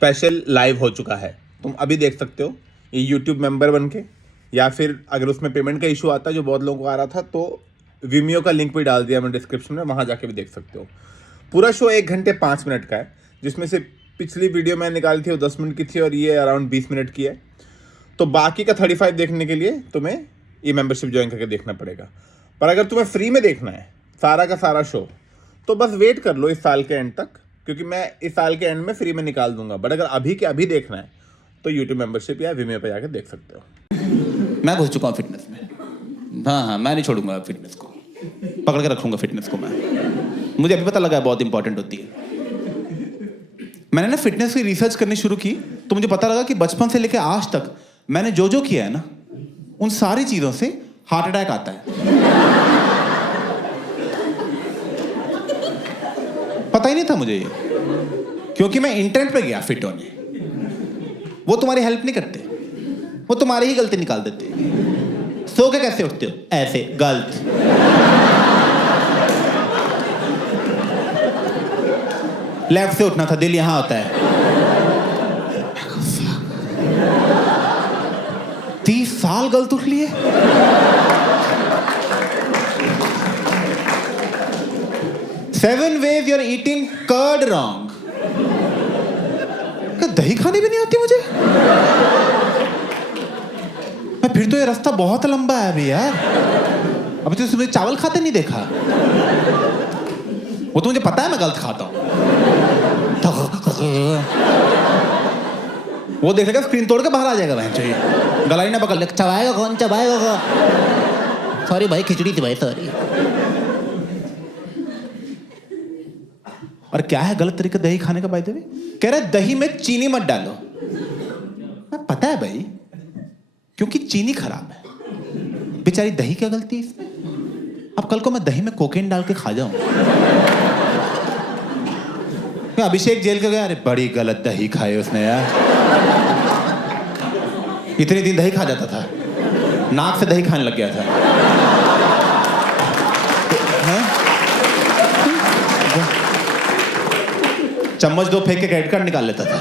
Special live हो चुका है, तुम अभी देख सकते हो ये यूट्यूब मेंबर बन के, या फिर अगर उसमें पेमेंट का इशू आता है जो बहुत लोगों को आ रहा था तो विमियो का लिंक भी डाल दिया मैंने डिस्क्रिप्शन में, वहाँ जाके भी देख सकते हो। पूरा शो 1 घंटे 5 मिनट का है, जिसमें से पिछली वीडियो मैंने निकाली थी वो 10 मिनट की थी और ये अराउंड 20 मिनट की है। तो बाकी का 35 देखने के लिए तुम्हें ये मेंबरशिप ज्वाइन करके देखना पड़ेगा। पर अगर तुम्हें फ्री में देखना है सारा का सारा शो तो बस वेट कर लो इस साल के एंड तक, क्योंकि मैं इस साल के एंड में फ्री में निकाल दूंगा। बट अगर अभी के अभी देखना है तो यूट्यूब मेंबरशिप या विमियो पे जाकर देख सकते हो। मैं घुस चुका हूँ फिटनेस में। हाँ, मैं नहीं छोड़ूंगा फिटनेस को, पकड़ के रखूंगा फिटनेस को मैं। मुझे अभी पता लगा है बहुत इंपॉर्टेंट होती है। मैंने ना फिटनेस की रिसर्च करनी शुरू की तो मुझे पता लगा कि बचपन से लेकर आज तक मैंने जो जो किया है ना, उन सारी चीजों से हार्ट अटैक आता है। पता ही नहीं था मुझे ये, क्योंकि मैं इंटरनेट पे गया फिट होने। वो तुम्हारी हेल्प नहीं करते, वो तुम्हारी ही गलती निकाल देते। सो के कैसे उठते हो? ऐसे गलत। लेफ्ट से उठना था, दिल यहां होता है। 30 साल गलत उठ लिए। Seven ways you're eating curd wrong. दही खानी भी नहीं आती मुझे। फिर तो ये रास्ता बहुत लंबा है अभी यार। अभी तो सुबह चावल खाते नहीं देखा। वो तो मुझे पता है मैं गलत खाता हूं। वो देखेगा स्क्रीन तोड़ के बाहर आ जाएगा बहन चाहिए। गला ही ना पकड़ ले, चबाएगा कौन, चबाएगा कौन। सॉरी भाई, खिचड़ी थी भाई, सॉरी। और क्या है गलत तरीका दही खाने का बाय द वे? कह रहा है दही में चीनी मत डालो। पता है भाई, क्योंकि चीनी खराब है। बेचारी दही क्या गलती है इसमें? अब कल को मैं दही में कोकेन डाल के खा जाऊं। अभिषेक जेल के गया, अरे बड़ी गलत दही खाई उसने यार। इतने दिन दही खा जाता था, नाक से दही खाने लग गया था। चम्मच 2 फेंक के क्रेडिट कार्ड निकाल लेता था।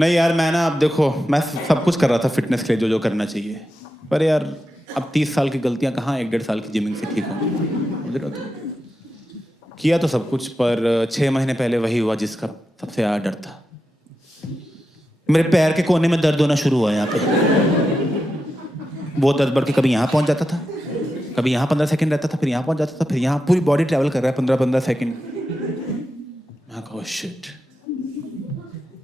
नहीं यार, मैं ना, अब देखो, मैं सब कुछ कर रहा था फिटनेस के लिए जो जो करना चाहिए, पर यार अब 30 साल की गलतियां कहाँ 1-1.5 साल की जिमिंग से ठीक होंगी। किया तो सब कुछ, पर 6 महीने पहले वही हुआ जिसका सबसे ज्यादा डर था। मेरे पैर के कोने में दर्द होना शुरू हुआ यहाँ पे। वो दर्द बढ़ के कभी यहाँ पहुंच जाता था, कभी यहाँ 15 सेकंड रहता था, फिर यहाँ पहुंच जाता था, फिर यहाँ। पूरी बॉडी ट्रैवल कर रहा है 15-15 सेकंड। मैं कहा शिट,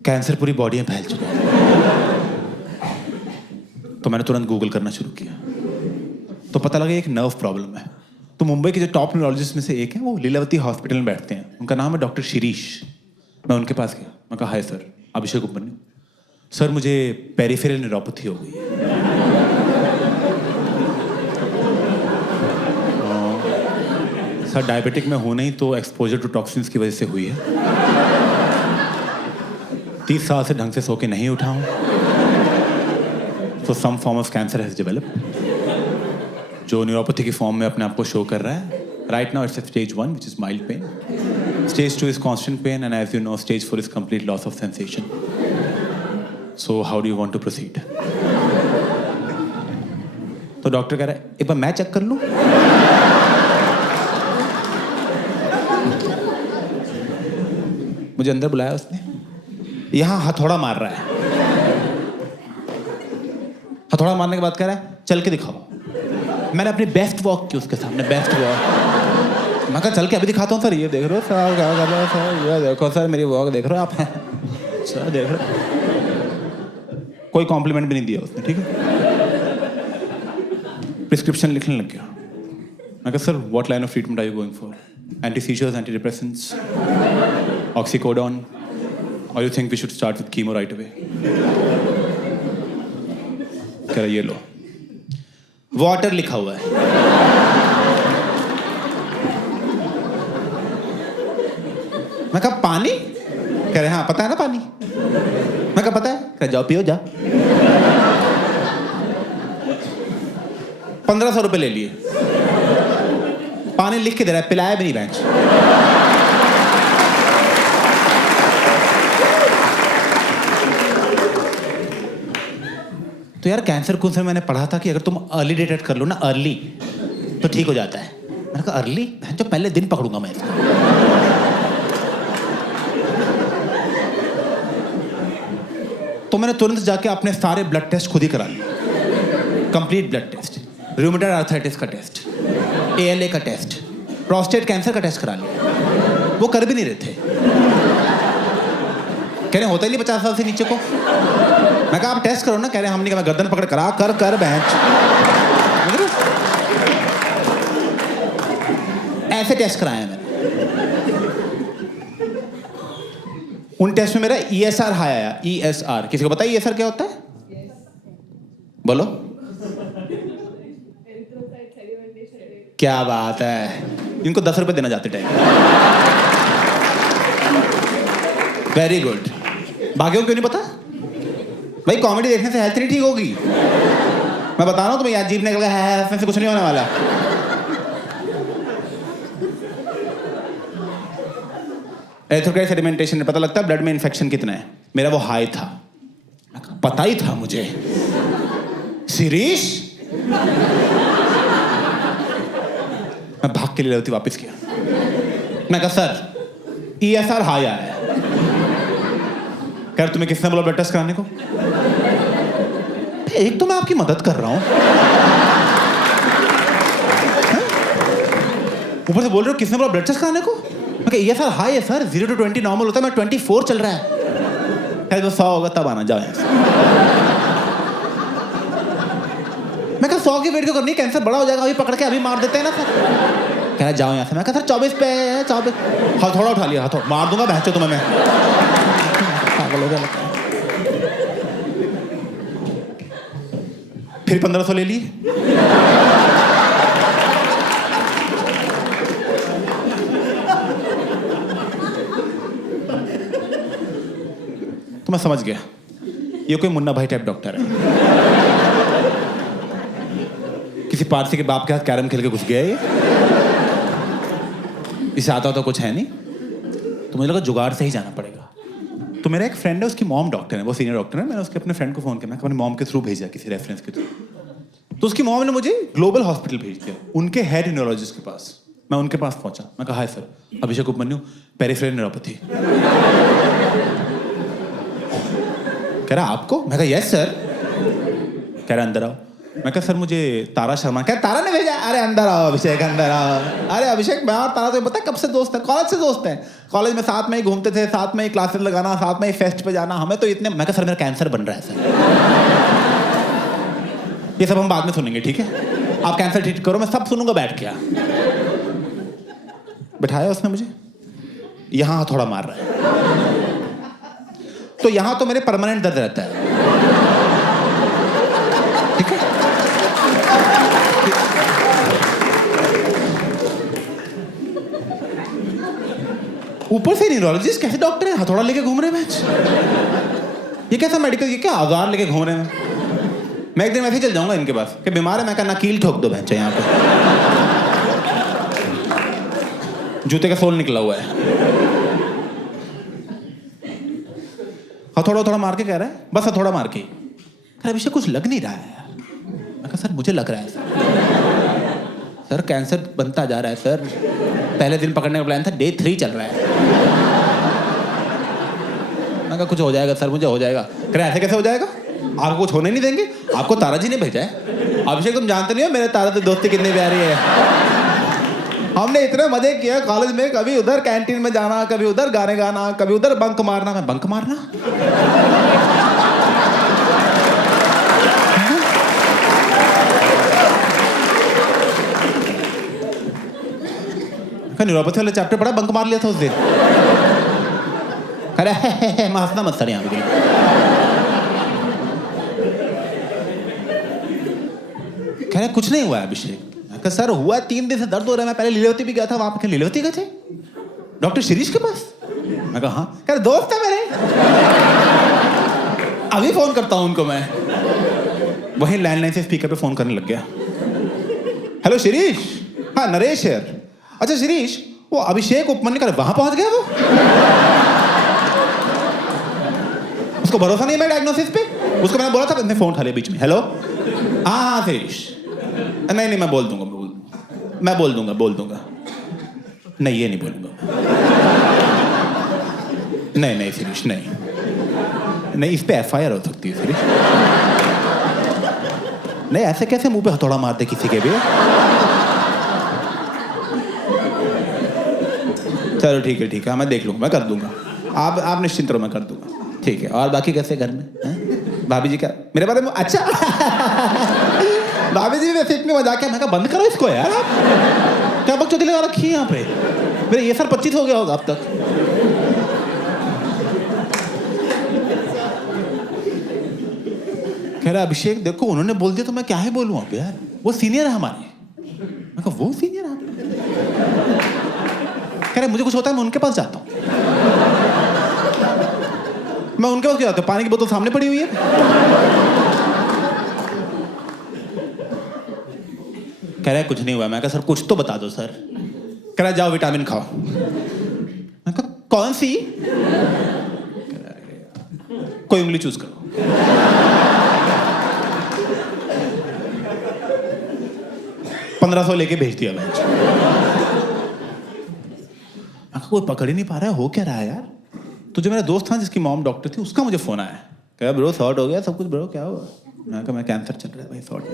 कैंसर पूरी बॉडी में फैल चुका है। तो मैंने तुरंत गूगल करना शुरू किया, तो पता लगा एक नर्व प्रॉब्लम है। तो मुंबई के जो टॉप न्यूरोलॉजिस्ट में से एक है, वो लीलावती हॉस्पिटल में बैठते हैं, उनका नाम है डॉक्टर शिरीष। मैं उनके पास गया, मैं कहा हाय सर, अभिषेक उपमन्यु सर, मुझे पेरिफेरल न्यूरोपैथी हो गई है। सर डायबिटिक में हूं नहीं, तो एक्सपोजर टू टॉक्सिन्स की वजह से हुई है। 30 साल से ढंग से सो के नहीं उठा हूं, तो some form of cancer has developed, जो न्यूरोपैथी की फॉर्म में अपने आप को शो कर रहा है। Right now it's at stage 1 which is mild pain, stage 2 is constant pain, and as you know stage 4 is complete loss of sensation. So how do you want to proceed? तो doctor कह रहा है एक बार मैं check कर लूं। मुझे अंदर बुलाया उसने, यहां हथौड़ा मार रहा है। हथौड़ा मारने के बाद कह रहा है चल के दिखाओ। मैंने अपनी बेस्ट वॉक की उसके सामने, बेस्ट वॉक। मैं कहा चल के अभी दिखाता हूँ सर, ये देख रहे हो सर, क्या कर रहे हो सर, ये देखो सर मेरी वॉक देख रहे हो आप। सर देख रहे हो। कोई कॉम्प्लीमेंट भी नहीं दिया उसने, ठीक है। प्रिस्क्रिप्शन लिखने लग गया। मैं कहा sir what line of treatment are you going for? Anti seizures, anti depressants, oxycodone, or you think we should start with chemo right away? कह रहा ये लो, वाटर लिखा हुआ है। मैं कहा पानी? कह रहे हाँ पता है ना पानी। मैं कहा पता है। कह जाओ पियो जा। 1500 रुपये ले लिए। पानी लिख के दे रहा है, पिलाया भी नहीं बेंच। तो यार कैंसर कौन सा मैंने पढ़ा था कि अगर तुम अर्ली डिटेक्ट कर लो ना, अर्ली, तो ठीक हो जाता है। मैंने कहा अर्ली, जो पहले दिन पकड़ूंगा मैं इसको। तो मैंने तुरंत जाके अपने सारे ब्लड टेस्ट खुद ही करा लिए, complete blood test, rheumatoid arthritis का टेस्ट, ALA का टेस्ट, प्रोस्टेट कैंसर का टेस्ट करा लिया। वो कर भी नहीं रहे थे, कह रहे होता ही नहीं 50 साल से नीचे को। मैं कहा आप टेस्ट करो ना, कह रहे हम नहीं, मैं गर्दन पकड़ करा कर बेंच। ऐसे टेस्ट कराया मैंने। उन टेस्ट में मेरा ESR हाई आया। ESR किसी को पता है ESR क्या होता है? बोलो। क्या बात है, इनको 10 रुपए देना जाते टाइम। Very good. बाकियों को क्यों नहीं पता? भाई कॉमेडी देखने से हेल्थ नहीं ठीक होगी। मैं बता रहा हूँ तुम्हें, यार जीभ निकल गया है, इसमें से कुछ नहीं होने वाला। एरिथ्रोक्राइट सेडिमेंटेशन में पता लगता है ब्लड में इन्फेक्शन कितना है। मेरा वो हाई था, पता ही था मुझे। शिरीष, मैं भाग के लिए लीलावती वापस किया। मैं कहा सर ESR हाई आया है। कह तुम्हें किसने बोला ब्लड टेस्ट कराने को? एक तो मैं आपकी मदद कर रहा हूं, ऊपर से बोल रहे हो किसने बोला ब्लड टेस्ट कराने को? मैं कहा ESR हाई है सर, 0 to 20 नॉर्मल होता है, मैं 24 चल रहा है। कह 100 होगा तब आना, जाओ यहाँ से। मैं कहा 100 की वेट क्यों करनी, कैंसर बड़ा हो जाएगा, अभी पकड़ के अभी मार देते हैं ना सर। कह रहा जाओ यहाँ से। मैं कहा सर 24 पे है, 24। हथौड़ा उठा लिया, हथौड़ा मार दूंगा बहचो तुम्हें मैं। पागल हो गया लगता है। फिर 1500 ले लिए। तो मैं समझ गया ये कोई मुन्ना भाई टाइप डॉक्टर है। किसी पारसी के बाप के हाथ कैरम खेल के घुस गया ये। इसे आता तो कुछ है नहीं, तो मुझे लगा जुगाड़ से ही जाना पड़ेगा। तो मेरा एक फ्रेंड है, उसकी मॉम डॉक्टर है, वो सीनियर डॉक्टर है। मैंने उसके अपने फ्रेंड को फ़ोन किया, मैंने अपनी मॉम के थ्रू भेजा, किसी रेफरेंस के थ्रू। तो उसकी मॉम ने मुझे ग्लोबल हॉस्पिटल भेज दिया, उनके हेड न्यूरोलॉजिस्ट के पास। मैं उनके पास पहुंचा, मैं कहा हाय सर, अभिषेक उपमन्यु, पेरिफेरल न्यूरोपैथी। कह रहा आपको? मैं कहा यस सर। कह रहा अंदर आओ। मैं कहा सर मुझे तारा शर्मा। कह तारा ने भेजा? अरे अंदर आओ अभिषेक, अंदर आओ। अरे अभिषेक मैं और तारा तो पता है कब से दोस्त है, कॉलेज से दोस्त हैं। कॉलेज में साथ में ही घूमते थे, साथ में ही क्लासेस लगाना, साथ में ही फेस्ट पे जाना, हमें तो इतने। मैं कहा सर मेरा कैंसर बन रहा है सर। ये सब हम बाद में सुनेंगे, ठीक है? आप कैंसर ट्रीट करो, मैं सब सुनूंगा बैठ के। बिठाया उसने मुझे, यहाँ हथौड़ा मार रहा है। तो यहाँ तो मेरे परमानेंट दर्द रहता है, ठीक है? ऊपर से न्यूरोलॉजिस्ट कैसे डॉक्टर है, हथौड़ा लेके घूम रहे हैं। ये कैसा मेडिकल, ये क्या औजार लेके घूम रहे हैं? मैं एक दिन वैसे ही चल जाऊंगा इनके पास कि बीमार है। मैं कहा नकील ठोक दो भैंस यहाँ पे, जूते का सोल निकला हुआ है। हथौड़ा थोड़ा मार के कह रहा है, बस हथौड़ा मार के। अभिषेक कुछ लग नहीं रहा है यार। मैं कहा सर मुझे लग रहा है सर कैंसर बनता जा रहा है सर। पहले दिन पकड़ने का प्लान था, डे 3 चल रहा है। मैं कहा कुछ हो जाएगा सर, मुझे हो जाएगा। कह रहा ऐसे कैसे हो जाएगा, आपको कुछ होने नहीं देंगे, आपको तारा जी ने भेजा है। अभिषेक तुम जानते नहीं हो मेरे तारा से दोस्ती कितनी प्यारी है। हमने इतने मजे किए कॉलेज में, कभी उधर कैंटीन में जाना, कभी उधर गाने गाना, कभी उधर बंक मारना। मैं बंक मारना? न्यूरोपैथी वाला चैप्टर पढ़ा, बंक मार लिया था उस दिन। अरे मैं हंसना मत सर यहाँ पे। कह रहे कुछ नहीं हुआ है अभिषेक। सर हुआ 3 दिन से दर्द हो रहा है। मैं पहले लीलावती भी गया था, वहां पे लीलावती गए थे डॉक्टर शिरीष के पास। मैं कहा हाँ। कह रहे दोस्त है मेरे, अभी फोन करता हूं उनको मैं। वहीं लैंडलाइन से स्पीकर पे फोन करने लग गया। हेलो शिरीष, हाँ नरेश यार, अच्छा शिरीष, वो अभिषेक उपमन्यु वहां पहुंच गया वो? उसको भरोसा नहीं है मेरे डायग्नोसिस पे? उसको मैंने बोला था, उसने फोन उठा लिया बीच में। हेलो, हाँ शिरीष, नहीं मैं बोल दूंगा, बोल दूंगा। नहीं, ये नहीं बोलूंगा। नहीं शिरीष, नहीं इस पे एफआईआर हो सकती है शिरीष। नहीं, ऐसे कैसे मुंह पे हथौड़ा मारते किसी के भी? चलो ठीक है, मैं देख लूंगा, मैं कर दूंगा। आप निश्चिंत रहो, मैं कर दूंगा। ठीक है, और बाकी कैसे घर में हैं? भाभी जी क्या मेरे बारे में? अच्छा भाभी जी वैसे इतनी मजाक है, मैं कहा बंद करो इसको यार, आप क्या बकचोदी लगा रखी है यहाँ पे? मेरे ये साल 25 हो गया होगा अब तक। कह रहा अभिषेक देखो उन्होंने बोल दिया तो मैं क्या ही बोलूं अब यार, वो सीनियर है हमारे। मैं कहा वो सीनियर है? कह रहे मुझे कुछ होता है मैं उनके पास जाता हूँ। मैं उनके पास क्यों जाता हूँ? पानी की बोतल सामने पड़ी हुई है। कह रहा है कुछ नहीं हुआ। मैं कहा सर कुछ तो बता दो सर। कह रहा जाओ विटामिन खाओ। मैं कहा कौन सी? कोई उंगली चूज करो। $1500 लेके भेज दिया मैं। कोई पकड़ ही नहीं पा रहा है, हो क्या रहा है यार? तो जो मेरा दोस्त था जिसकी मॉम डॉक्टर थी, उसका मुझे फोन आया। कह ब्रो सॉर्ट हो गया सब कुछ ब्रो, क्या हुआ? मैं कहा मैं कैंसर चल रहा है भाई, सॉर्ट।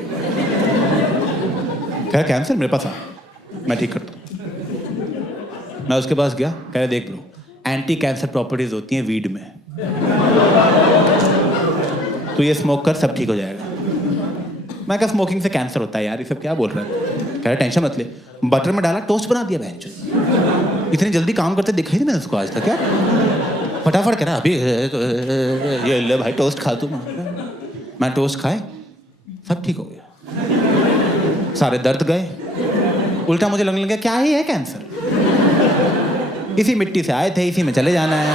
कह कैंसर मेरे पास आ, मैं ठीक करता हूँ। मैं उसके पास गया, कह देख ब्रो एंटी कैंसर प्रॉपर्टीज होती हैं वीड में, तो ये स्मोक कर सब ठीक हो जाएगा। मैं कहा स्मोकिंग से कैंसर होता है यार, ये सब क्या बोल रहा है? कह रहा टेंशन मत ले, बटर में डाला टोस्ट बना दिया बहन। इतनी जल्दी काम करते देखा ही नहीं मैंने उसको आज तक। क्या फटाफट कह रहा अभी ये ले भाई टोस्ट खा तू। मैं टोस्ट खाए, सब ठीक हो गया, सारे दर्द गए। उल्टा मुझे लगने लगा क्या ही है कैंसर, इसी मिट्टी से आए थे, इसी में चले जाना है।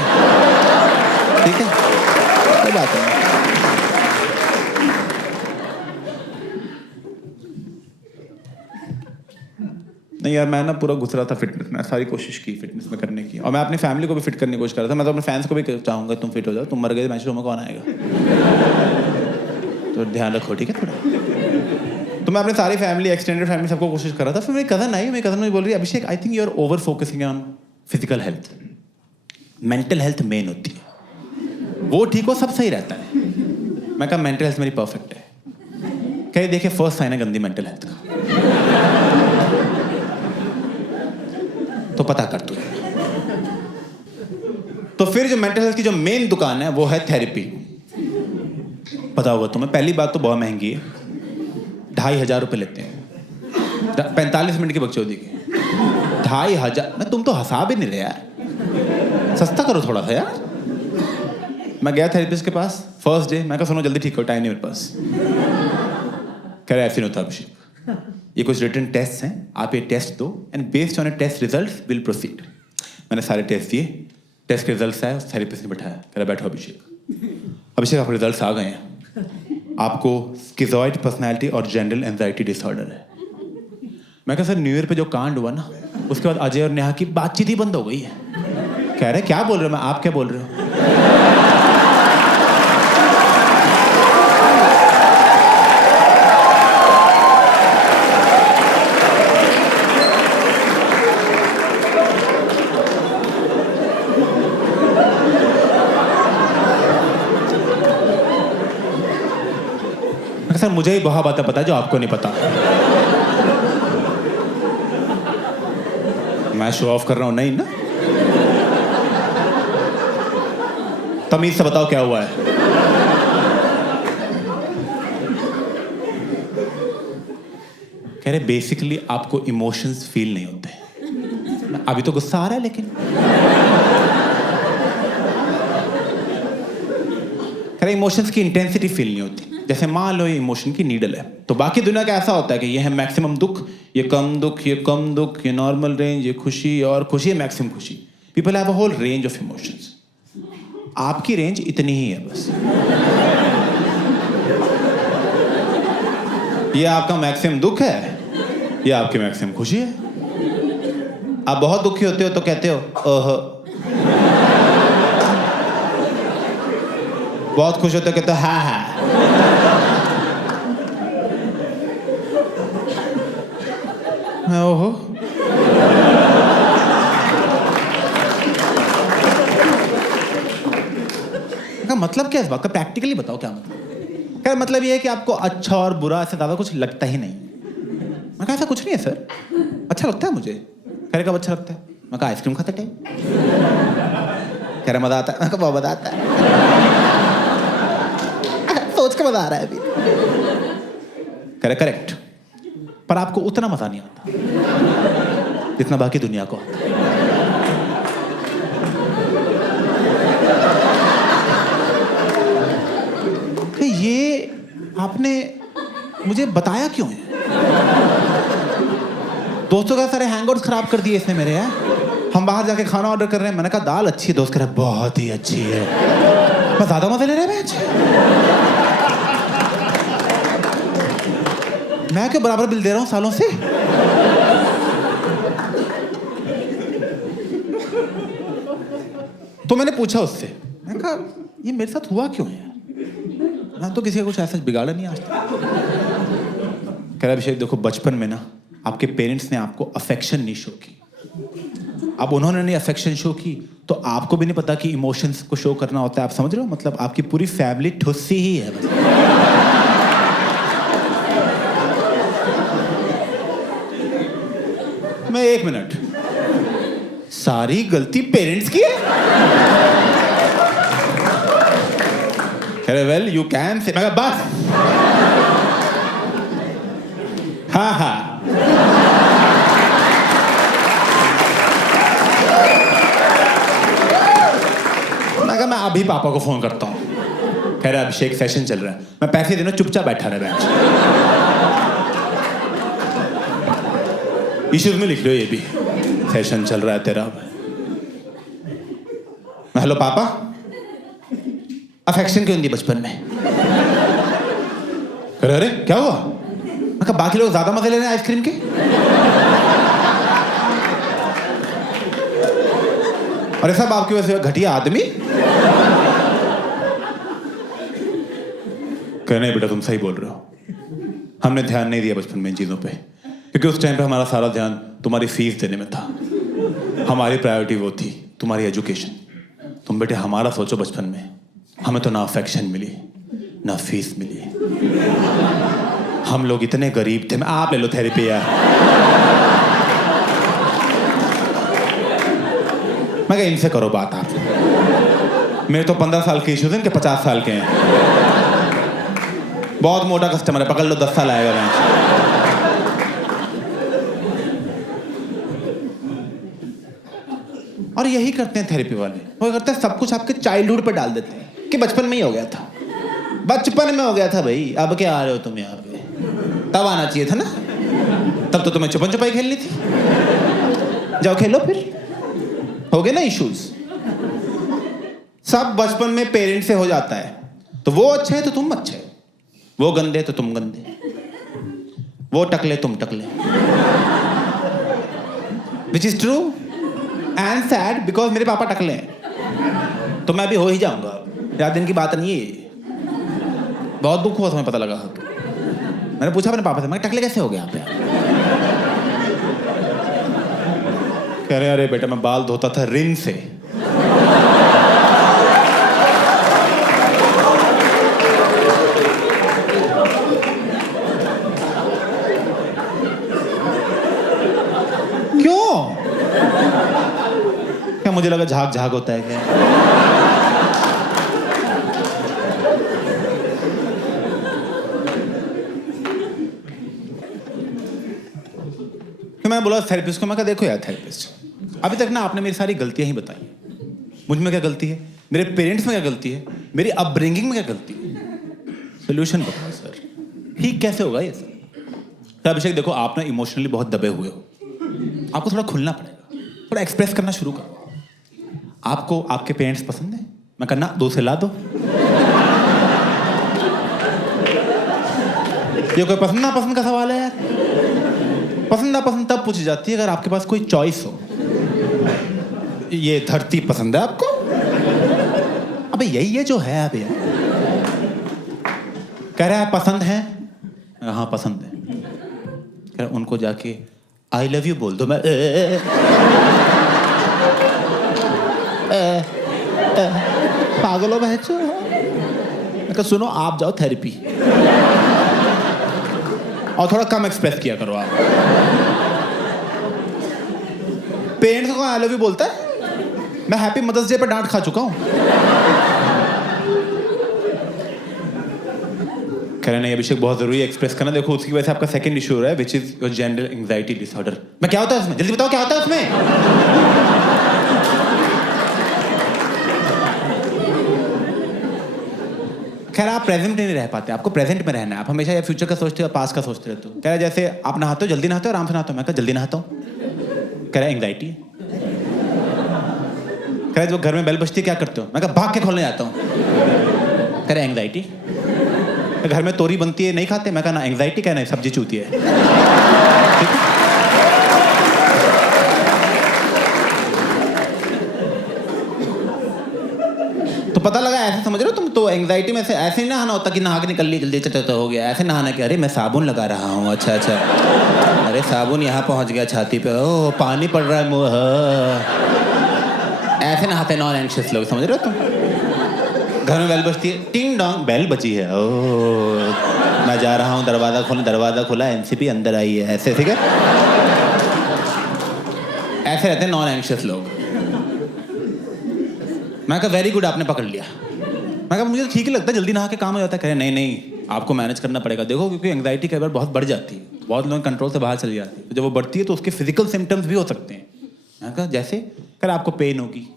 ठीक है, कोई बात नहीं। नहीं यार, मैं ना पूरा घुस रहा था फिटनेस में, सारी कोशिश की फिटनेस में करने की, और मैं अपनी फैमिली को भी फिट करने की कोशिश कर रहा था। मैं तो अपने फैंस को भी चाहूंगा तुम फिट हो जाओ, तुम मर गए मैच शो में कौन आएगा? तो ध्यान रखो ठीक है थोड़ा। तो मैं अपनी सारी फैमिली, एक्सटेंडेड फैमिली, सबको कोशिश कर रहा था। फिर मेरी कज़न आई, मेरी कज़न मुझे बोल रही है Abhishek I think you are over focusing on physical health, mental health main होती है, वो ठीक हो सब सही रहता है। मैं कहा मेंटल हेल्थ मेरी परफेक्ट है। कहीं देखिए फर्स्ट साइन है गंदी मेंटल हेल्थ का, तो पता कर तू। तो फिर जो मेंटल हेल्थ की जो मेन दुकान है वो है थेरेपी। पता होगा तुम्हें, पहली बात तो बहुत महंगी है, 2500 रुपये लेते हैं 45 मिनट की बकचोदी की। 2500 मैं, तुम तो हंसा भी नहीं रहे यार, सस्ता करो थोड़ा सा यार। मैं गया थेरेपिस्ट के पास फर्स्ट डे, मैं कहा सुनो जल्दी ठीक हो, टाइम नहीं मेरे पास। कह रहा ऐसे नहीं होता अभिषेक, ये कुछ रिटन टेस्ट हैं, आप ये टेस्ट दो and based on a test results will proceed. मैंने सारे टेस्ट दिए, टेस्ट के रिजल्ट्स आए, थेरेपिस्ट ने बैठाया, कह रहा बैठो अभिषेक। अभिषेक आपके रिजल्ट्स आ गए हैं, आपको स्किज़ॉइड पर्सनैलिटी और जनरल एंजाइटी डिसऑर्डर है। मैं कहा सर न्यू ईयर पे जो कांड हुआ ना, उसके बाद अजय और नेहा की बातचीत ही बंद हो गई है। कह रहे क्या बोल रहे हो? मैं आप क्या बोल रहे हो? सर मुझे ही बहुत बातें पता है जो आपको नहीं पता। मैं शो ऑफ कर रहा हूं नहीं ना? तमीज से बताओ क्या हुआ है। कह रहे बेसिकली आपको इमोशंस फील नहीं होते। अभी तो गुस्सा आ रहा है लेकिन। कह रहे इमोशंस की इंटेंसिटी फील नहीं होती। जैसे मान लो ये इमोशन की नीडल है, तो बाकी दुनिया का ऐसा होता है कि ये है मैक्सिमम दुख, ये कम दुख, ये कम दुख, ये नॉर्मल रेंज, ये खुशी, और खुशी है मैक्सिमम खुशी। People have a whole range of emotions. आपकी रेंज इतनी ही है बस। ये आपका मैक्सिमम दुख है, ये आपकी मैक्सिमम खुशी है। आप बहुत दुखी होते हो तो कहते हो ओहो, बहुत खुश होते हो कहते हो हा हा। ओहो, का मतलब क्या है इस बात का? प्रैक्टिकली बताओ क्या मतलब? क्या मतलब ये है कि आपको अच्छा और बुरा से ज्यादा कुछ लगता ही नहीं? मैं कहा ऐसा कुछ नहीं है सर, अच्छा लगता है मुझे। कह रहे कब अच्छा लगता है? मैं कहा आइसक्रीम खाते टाइम। कह रहे मजा आता है? मैं कहा बहुत मजा आता है। सोच के मजा आ रहा है अभी। कह रहे करेक्ट, पर आपको उतना मजा नहीं आता जितना बाकी दुनिया को आता है। तो ये आपने मुझे बताया क्यों है? दोस्तों का सारे हैंगआउट्स खराब कर दिए इसने मेरे। हम बाहर जाके खाना ऑर्डर कर रहे हैं, मैंने कहा दाल अच्छी है, दोस्त कह रहा है बहुत ही अच्छी है। मैं ज्यादा मजे ले रहे हैं। मैं क्यों बराबर बिल दे रहा हूं सालों से? तो मैंने पूछा उससे, मैंने कहा ये मेरे साथ हुआ क्यों है? मैं तो किसी का कुछ ऐसा बिगाड़ा नहीं आज तक। कह रहा अभिषेक देखो, बचपन में ना आपके पेरेंट्स ने आपको अफेक्शन नहीं शो की। अब उन्होंने नहीं अफेक्शन शो की तो आपको भी नहीं पता कि इमोशंस को शो करना होता है। आप समझ रहे हो? मतलब आपकी पूरी फैमिली ठुस्सी ही है। मैं 1 मिनट, सारी गलती पेरेंट्स की है? वेल यू कैन से, मैं बस हाँ हाँ। मैं अभी पापा को फोन करता हूँ। कह रहा अभिषेक सेशन चल रहा है, मैं पैसे देना, चुपचाप बैठा रहे बेंच। इश्यूज में लिख लो ये भी, सेशन चल रहा है तेरा। हेलो पापा, अफेक्शन क्यों नहीं दी बचपन में? अरे क्या हुआ? मैं कहा बाकी लोग ज्यादा मजे ले रहे हैं आइसक्रीम के। अरे सब आपकी वजह से घटिया आदमी। कहने बेटा तुम सही बोल रहे हो, हमने ध्यान नहीं दिया बचपन में इन चीजों पे, क्योंकि उस टाइम पे हमारा सारा ध्यान तुम्हारी फीस देने में था। हमारी प्रायोरिटी वो थी तुम्हारी एजुकेशन। तुम बेटे हमारा सोचो, बचपन में हमें तो ना अफेक्शन मिली ना फीस मिली। हम लोग इतने गरीब थे। आप ले लो थेरेपी यार। मैं कहा इनसे करो बात आप। मेरे तो 15 साल के इश्यूज हैं, इनके 50 साल के हैं। बहुत मोटा कस्टमर है, पकड़ लो 10 साल आएगा मैं। और यही करते हैं थेरेपी वाले, वो करते हैं सब कुछ आपके चाइल्डहुड पे डाल देते हैं कि बचपन में ही हो गया था। बचपन में हो गया था भाई, अब क्या आ रहे हो तुम यहाँ पे? तब आना चाहिए था ना, तब तो तुम्हें छुपन छुपाई खेलनी थी। जाओ खेलो फिर, हो गए ना इश्यूज। सब बचपन में पेरेंट्स से हो जाता है। तो वो अच्छे है तो तुम अच्छे, वो गंदे तो तुम गंदे, वो टकले तुम टकले। Which is true and sad, because मेरे पापा टकले हैं तो मैं भी हो ही जाऊंगा। ज्यादा दिन की बात नहीं है। बहुत दुख हुआ तुम्हें पता लगा। मैंने पूछा अपने पापा से, मैं टकले कैसे हो गए आप? कह रहे अरे बेटा मैं बाल धोता था रिन से। क्यों? क्या मुझे लगा झाग झाग होता है क्या? मैं बोला थेरेपिस्ट को, मैं कहा देखो यार थेरेपिस्ट, अभी तक ना आपने मेरी सारी गलतियां ही बताई। मुझ में क्या गलती है, मेरे पेरेंट्स में क्या गलती है, मेरी अपब्रिंगिंग में क्या गलती है? सोल्यूशन बताओ सर, ठीक कैसे होगा ये सर? तो अभिषेक देखो, आप ना इमोशनली बहुत दबे हुए हो, आपको थोड़ा खुलना पड़ेगा, थोड़ा एक्सप्रेस करना शुरू करो। आपको आपके पेरेंट्स पसंद है? मैं कहना 2 से ला दो। ये कोई पसंद ना पसंद का सवाल है यार? पसंद ना पसंद तब पूछी जाती है अगर आपके पास कोई चॉइस हो। ये धरती पसंद है आपको? अबे यही है जो है अबे। कह रहा है पसंद है? हाँ पसंद है। कह रहा उनको जाके आई लव यू बोल दो। मैं पागल हो बहचो। मैं कहा सुनो आप जाओ थेरेपी और थोड़ा कम एक्सप्रेस किया करो आप। पेरेंट्स को आई लव यू बोलता है? मैं हैप्पी मदर्स डे पर डांट खा चुका हूं। कह रहे नहीं अभिषेक बहुत जरूरी है एक्सप्रेस करना। देखो उसकी वजह से आपका सेकंड इशू हो रहा है which is your gender anxiety disorder. मैं क्या होता है उसमें? जल्दी बताओ क्या होता है उसमें? खैर आप प्रेजेंट में नहीं रह पाते, आपको प्रेजेंट में रहना है। आप हमेशा या फ्यूचर का सोचते हो या पास्ट का सोचते रहते हो। कह रहा जैसे आप नहाते हो, जल्दी नहाते हो आराम से नहाते हो? मैं कहा जल्दी नहाता हूँ। कह रहा एंग्जाइटी। कह रहा जब घर में बेल बजती है क्या करते हो? मैं कहा भाग के खोलने जाता हूँ। कह रहा एंग्जाइटी। घर में तोरी बनती है नहीं खाते? मैं कहा ना एंग्जाइटी। कहना है सब्जी चूती है। ठीक है? तो पता लगा ऐसे समझ रहे हो तुम? तो एंग्जाइटी में से ऐसे ही नहाना होता कि नहा के निकल ली जल्दी तो हो गया। ऐसे नहाना कि अरे मैं साबुन लगा रहा हूँ। अच्छा अच्छा, अरे साबुन यहाँ पहुँच गया छाती पे, ओह पानी पड़ रहा है मुँह। ऐसे नहाते नॉन एंग्शियस लोग, समझ रहे हो तुम? घर में बेल बजती है, टिंग डोंग बेल बजी है, ओह मैं जा रहा हूँ दरवाजा खोलने। दरवाजा खोला, एनसीपी अंदर आई है। ऐसे ठीक है, ऐसे रहते हैं नॉन एंग्शियस लोग। मैं कहा वेरी गुड आपने पकड़ लिया। मैं कहा मुझे ठीक ही लगता है जल्दी नहा के काम हो जाता है। कहे नहीं नहीं आपको मैनेज करना पड़ेगा। देखो क्योंकि एंग्जाइटी कई बार बहुत बढ़ जाती है, बहुत लोग कंट्रोल से बाहर चली जाती है। तो जब वो बढ़ती है तो उसके फिजिकल सिम्टम्स भी हो सकते हैं। मैं कहा जैसे? कर आपको पेन होगी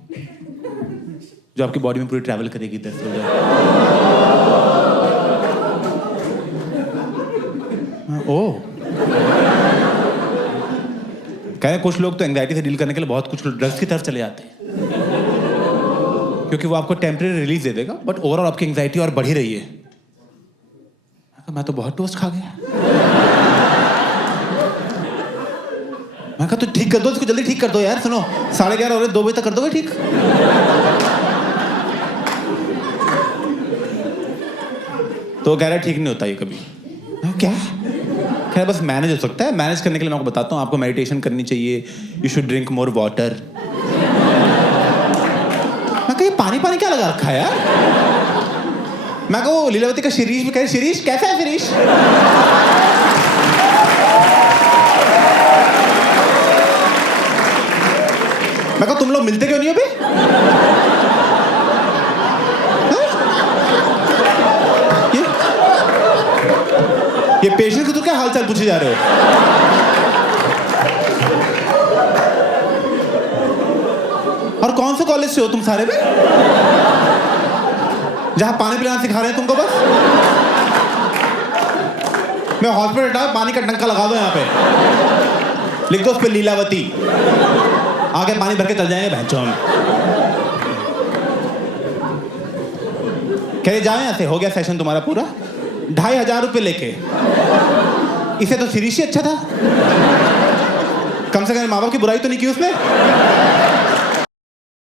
जो आपकी बॉडी में पूरी ट्रैवल करेगी, दर्द हो जाए। ओह कह रहे कुछ लोग तो एंग्जाइटी से डील करने के लिए बहुत कुछ ड्रग्स की तरफ चले जाते हैं क्योंकि वो आपको टेम्परेरी रिलीज दे देगा, बट ओवरऑल आपकी एंग्जाइटी और बढ़ ही रही है। मैं तो बहुत टोस्ट खा गया। मैं कहा तो ठीक कर दो इसको, जल्दी ठीक कर दो यार। सुनो 11:30 हो रहे, 2 बजे तक कर दोगे ठीक? तो कह रहा है ठीक नहीं होता ये कभी। क्या? कह रहा बस मैनेज हो सकता है। मैनेज करने के लिए मैं आपको बताता हूँ, आपको मेडिटेशन करनी चाहिए। You should drink more water. मैं कहा पानी पानी क्या लगा रखा है यार? मैं कहा लीलावती का शिरीष भी कहे, शिरीष कैसा है शिरीष? मैं कहा तुम लोग मिलते क्यों नहीं हो बे? ये पेशेंट को तो क्या हालचाल पूछे जा रहे हो? और कौन से कॉलेज से हो तुम सारे में जहां पानी पिलाना सिखा रहे हैं तुमको? बस मैं हॉस्पिटल हटा, पानी का टंका लगा दो यहाँ पे, लिख दो उस पे लीलावती, आगे पानी भर के चल जाएंगे भैंचों हम। कह जाओ यहाँ से, हो गया सेशन तुम्हारा पूरा। 2,500 रुपये लेके। इसे तो शिरीष ही अच्छा था, कम से कम माँ बाप की बुराई तो नहीं की उसने।